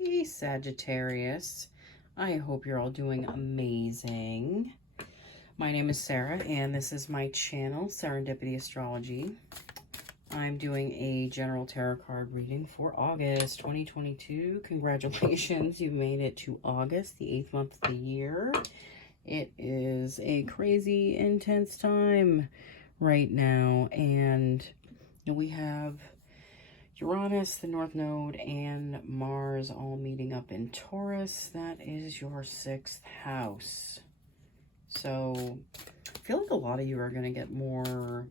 Hey Sagittarius, I hope you're all doing amazing. My name is Sarah and this is my channel, Serendipity Astrology. I'm doing a general tarot card reading for August 2022. Congratulations, you made it to August, the 8th month of the year. It is a crazy, intense time right now, and we have Uranus, the North Node, and Mars all meeting up in Taurus. That is your 6th house. So I feel like a lot of you are going to get more,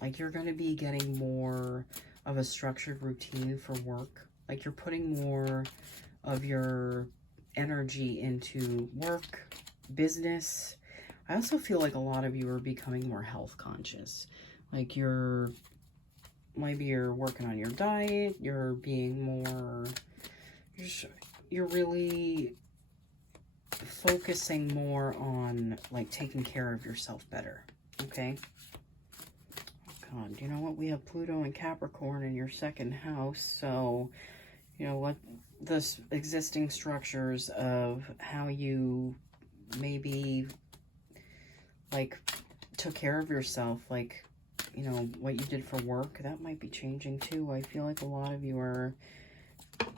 like you're going to be getting more of a structured routine for work. Like you're putting more of your energy into work, business. I also feel like a lot of you are becoming more health conscious. Like maybe you're working on your diet, you're being more, you're really focusing more on like taking care of yourself better, okay? Oh God, you know what? We have Pluto and Capricorn in your 2nd house, so you know what? The existing structures of how you maybe like took care of yourself, like you know, what you did for work, that might be changing too. I feel like a lot of you are,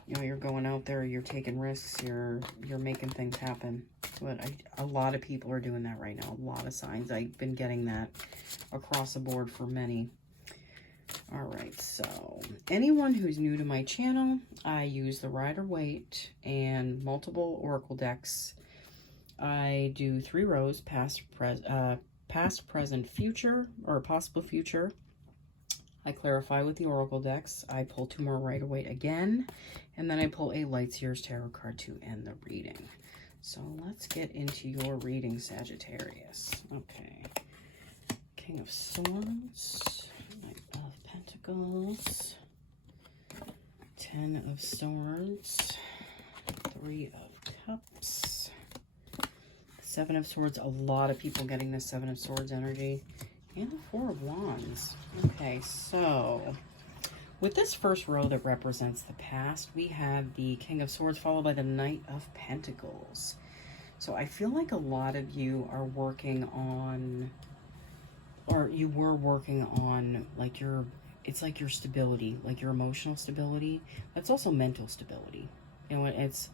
you know, you're going out there, you're taking risks, you're making things happen. But a lot of people are doing that right now. A lot of signs. I've been getting that across the board for many. All right, so anyone who's new to my channel, I use the Rider-Waite and multiple oracle decks. I do 3 rows, past, present, future, or possible future. I clarify with the oracle decks. I pull 2 more Rider-Waite again, and then I pull a Light Seers tarot card to end the reading. So let's get into your reading, Sagittarius. Okay. King of Swords, Knight of Pentacles, 10 of Swords, 3 of Cups, 7 of Swords. A lot of people getting the 7 of Swords energy. And the 4 of Wands. Okay, so with this first row that represents the past, we have the King of Swords followed by the Knight of Pentacles. So I feel like a lot of you are working on, or you were working on, like it's like your stability, like your emotional stability. That's also mental stability. You know, it's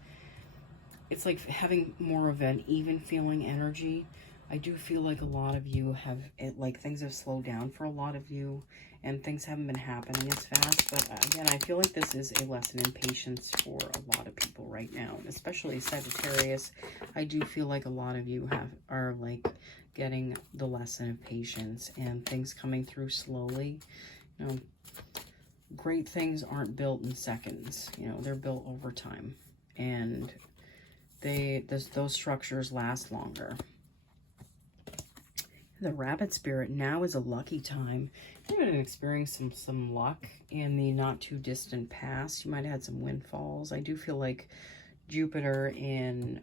like having more of an even feeling energy. I do feel like a lot of you have, like things have slowed down for a lot of you and things haven't been happening as fast. But again, I feel like this is a lesson in patience for a lot of people right now, and especially Sagittarius. I do feel like a lot of you are like getting the lesson of patience and things coming through slowly. You know, great things aren't built in seconds. You know, they're built over time, and those structures last longer. The Rabbit Spirit, now is a lucky time. You're going to experience some luck in the not too distant past. You might have had some windfalls. I do feel like Jupiter in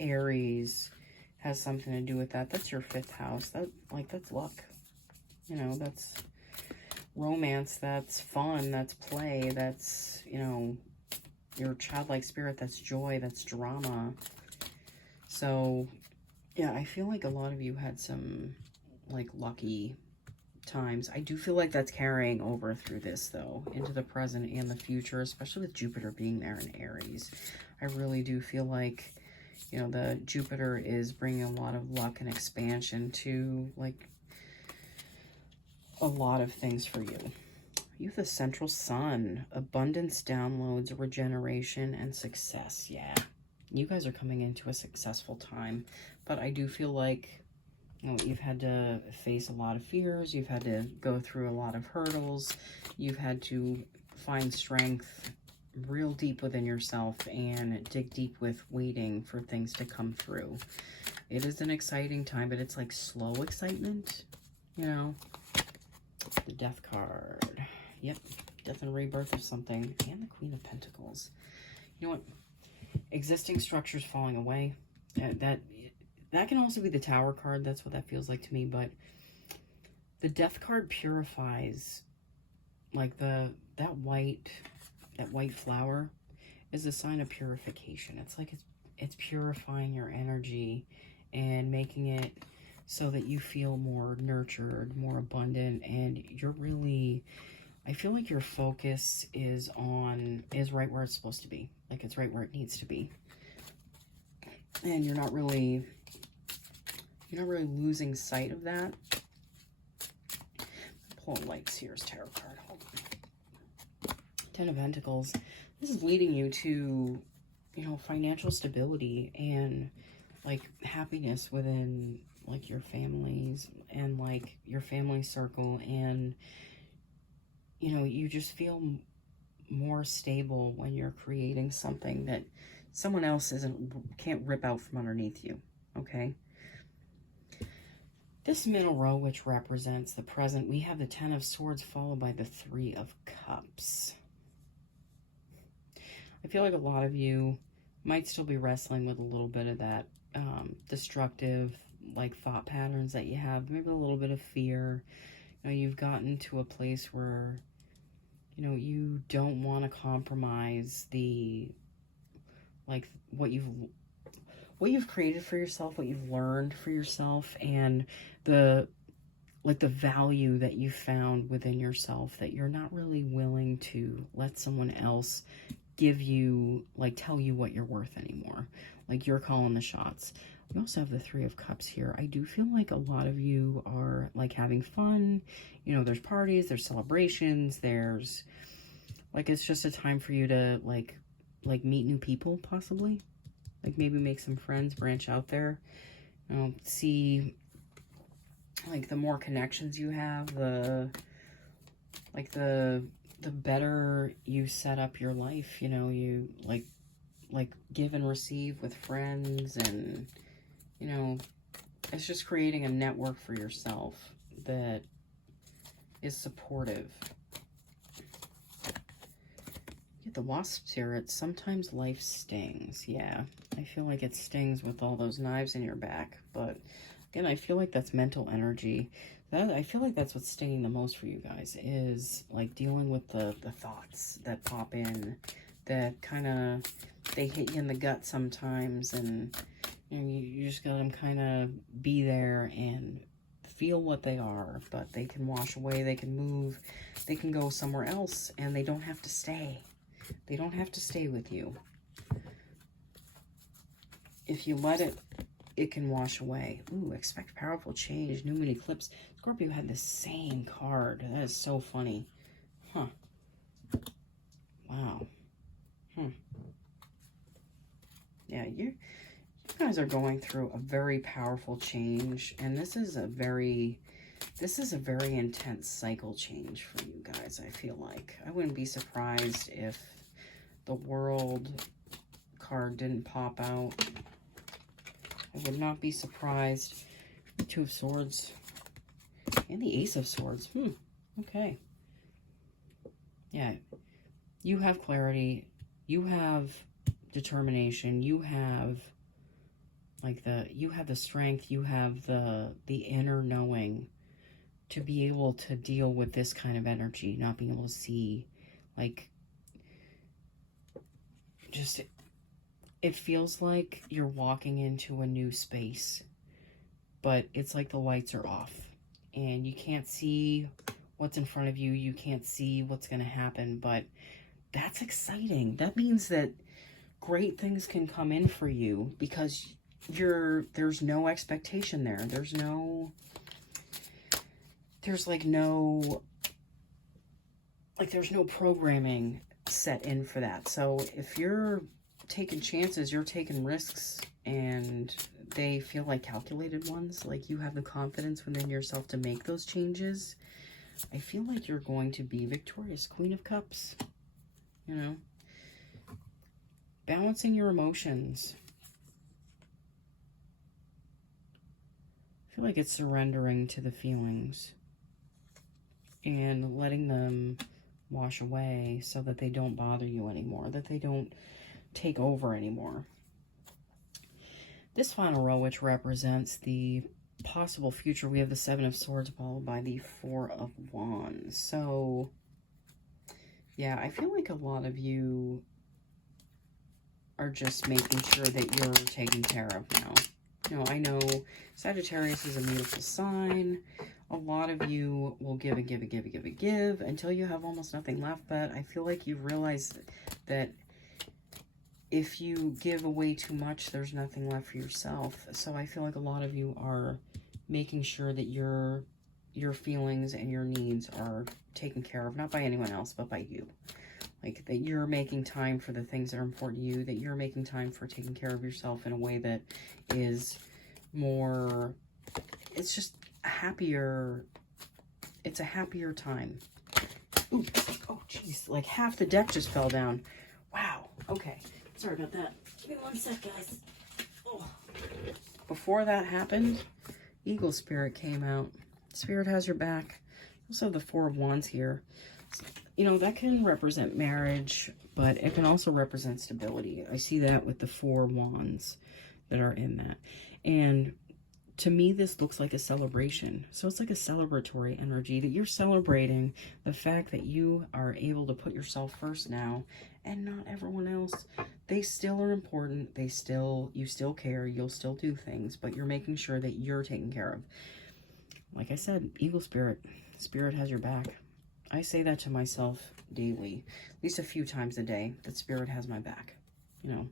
Aries has something to do with that. That's your 5th house. That's luck. You know, that's romance, that's fun, that's play, that's, you know, your childlike spirit, that's joy, that's drama. So yeah, I feel like a lot of you had some, like, lucky times. I do feel like that's carrying over through this, though, into the present and the future, especially with Jupiter being there in Aries. I really do feel like, you know, the Jupiter is bringing a lot of luck and expansion to, like, a lot of things for you. You have the Central Sun, abundance, downloads, regeneration, and success. Yeah. You guys are coming into a successful time, but I do feel like, you know, you've had to face a lot of fears. You've had to go through a lot of hurdles. You've had to find strength real deep within yourself and dig deep with waiting for things to come through. It is an exciting time, but it's like slow excitement, you know. The Death card. Yep, death and rebirth of something. And the Queen of Pentacles. You know what? Existing structures falling away. That can also be the Tower card. That's what that feels like to me. But the Death card purifies, like that white flower. is a sign of purification. It's like it's purifying your energy and making it so that you feel more nurtured, more abundant, and you're really, I feel like your focus is right where it's supposed to be. Like it's right where it needs to be. And you're not really losing sight of that. Pull a light Seers tarot card. Hold on. Ten of Pentacles. This is leading you to, you know, financial stability and like happiness within like your families and like your family circle, and you know, you just feel more stable when you're creating something that someone else can't rip out from underneath you. Okay. This middle row, which represents the present, we have the Ten of Swords followed by the Three of Cups. I feel like a lot of you might still be wrestling with a little bit of that destructive like thought patterns that you have, maybe a little bit of fear. You know, you've gotten to a place where, you know, you don't want to compromise the, like, what you've created for yourself, what you've learned for yourself, and the value that you found within yourself, that you're not really willing to let someone else give you, like, tell you what you're worth anymore. Like, you're calling the shots. We also have the Three of Cups here. I do feel like a lot of you are like having fun. You know, there's parties, there's celebrations, there's like, it's just a time for you to like meet new people, possibly. Like maybe make some friends, branch out there. You know, see like the more connections you have, the better you set up your life. You know, you like give and receive with friends, and you know, it's just creating a network for yourself that is supportive. Get the Wasps here. It's sometimes life stings. Yeah, I feel like it stings with all those knives in your back. But again, I feel like that's mental energy. I feel like that's what's stinging the most for you guys, is like dealing with the thoughts that pop in, that kind of, they hit you in the gut sometimes, and you know, you just gotta kind of be there and feel what they are. But they can wash away, they can move, they can go somewhere else, and they don't have to stay. They don't have to stay with you. If you let it, it can wash away. Ooh, expect powerful change. New moon eclipse. Scorpio had the same card. That is so funny. Huh. Wow. Yeah, you guys are going through a very powerful change, and this is a very intense cycle change for you guys. I feel like I wouldn't be surprised if the World card didn't pop out. I would not be surprised. The Two of Swords and the Ace of Swords. Okay. Yeah, you have clarity, you have determination, you have like you have the strength, you have the inner knowing to be able to deal with this kind of energy, not being able to see, like, just, it feels like you're walking into a new space, but it's like the lights are off and you can't see what's in front of you, you can't see what's going to happen. But that's exciting. That means that great things can come in for you, because there's no expectation there. There's no programming set in for that. So if you're taking chances, you're taking risks, and they feel like calculated ones, like you have the confidence within yourself to make those changes, I feel like you're going to be victorious. Queen of Cups, you know, balancing your emotions. I feel like it's surrendering to the feelings and letting them wash away so that they don't bother you anymore, that they don't take over anymore. This final row, which represents the possible future, we have the Seven of Swords followed by the Four of Wands. So yeah, I feel like a lot of you are just making sure that you're taken care of now. You know, I know Sagittarius is a beautiful sign. A lot of you will give and give and give and give and give until you have almost nothing left. But I feel like you've realized that if you give away too much, there's nothing left for yourself. So I feel like a lot of you are making sure that your feelings and your needs are taken care of, not by anyone else, but by you. Like, that you're making time for the things that are important to you, that you're making time for taking care of yourself in a way that is more, it's just happier. It's a happier time. Ooh, oh, jeez, like half the deck just fell down. Wow, okay. Sorry about that. Give me one sec, guys. Oh. Before that happened, Eagle Spirit came out. Spirit has your back. Also, the Four of Wands here. You know, that can represent marriage, but it can also represent stability. I see that with the Four Wands that are in that. And to me, this looks like a celebration. So it's like a celebratory energy that you're celebrating the fact that you are able to put yourself first now and not everyone else. They still are important. You still care. You'll still do things, but you're making sure that you're taken care of. Like I said, Eagle Spirit. Spirit has your back. I say that to myself daily, at least a few times a day, that Spirit has my back, you know,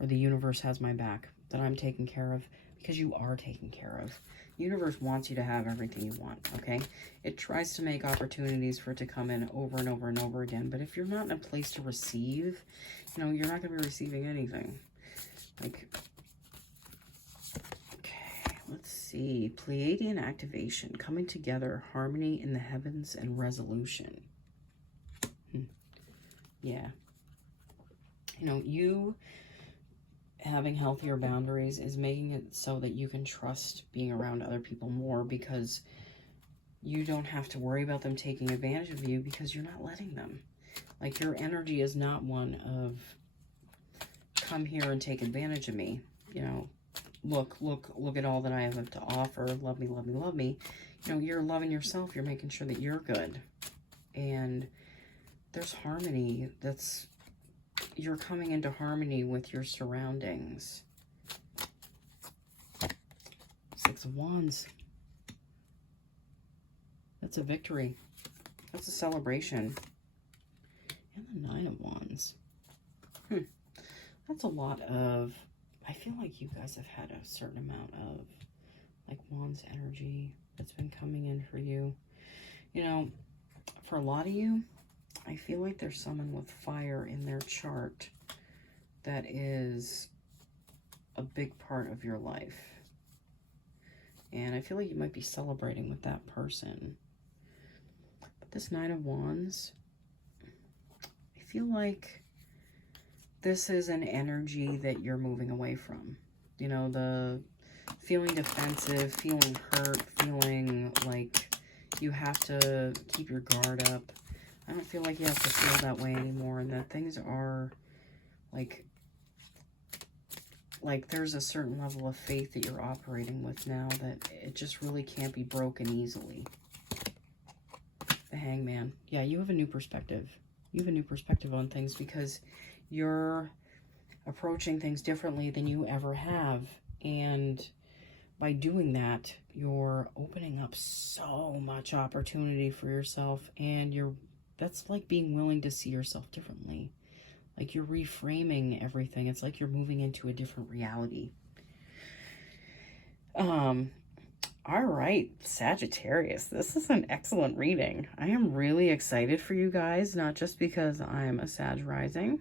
or the universe has my back, that I'm taken care of, because you are taken care of. The universe wants you to have everything you want, okay? It tries to make opportunities for it to come in over and over and over again, but if you're not in a place to receive, you know, you're not going to be receiving anything. Like, let's see. Pleiadian activation. Coming together. Harmony in the heavens and resolution. Yeah. You know, you having healthier boundaries is making it so that you can trust being around other people more, because you don't have to worry about them taking advantage of you because you're not letting them. Like, your energy is not one of, come here and take advantage of me, you know. Look at all that I have to offer. Love me, love me, love me. You know, you're loving yourself. You're making sure that you're good. And there's harmony. You're coming into harmony with your surroundings. Six of Wands. That's a victory. That's a celebration. And the Nine of Wands. That's a lot of, I feel like you guys have had a certain amount of, like, Wands energy that's been coming in for you. You know, for a lot of you, I feel like there's someone with fire in their chart that is a big part of your life. And I feel like you might be celebrating with that person. But this Nine of Wands, I feel like this is an energy that you're moving away from. You know, the feeling defensive, feeling hurt, feeling like you have to keep your guard up. I don't feel like you have to feel that way anymore, and that things are like there's a certain level of faith that you're operating with now that it just really can't be broken easily. The Hangman. Yeah, you have a new perspective. You have a new perspective on things because you're approaching things differently than you ever have. And by doing that, you're opening up so much opportunity for yourself. And that's like being willing to see yourself differently. Like, you're reframing everything. It's like you're moving into a different reality. All right, Sagittarius, this is an excellent reading. I am really excited for you guys, not just because I'm a Sag rising,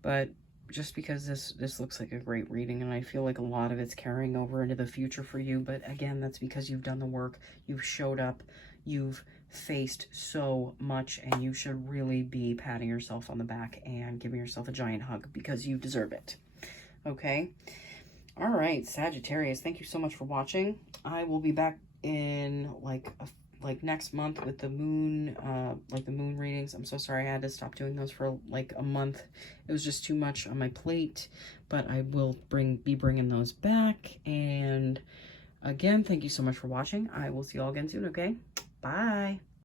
but just because this looks like a great reading, and I feel like a lot of it's carrying over into the future for you. But again, that's because you've done the work, you've showed up, you've faced so much, and you should really be patting yourself on the back and giving yourself a giant hug because you deserve it. Okay? All right, Sagittarius, thank you so much for watching. I will be back in like next month with the moon, the moon readings. I'm so sorry I had to stop doing those for like a month. It was just too much on my plate, but I will be bringing those back. And again, thank you so much for watching. I will see you all again soon, okay? Bye.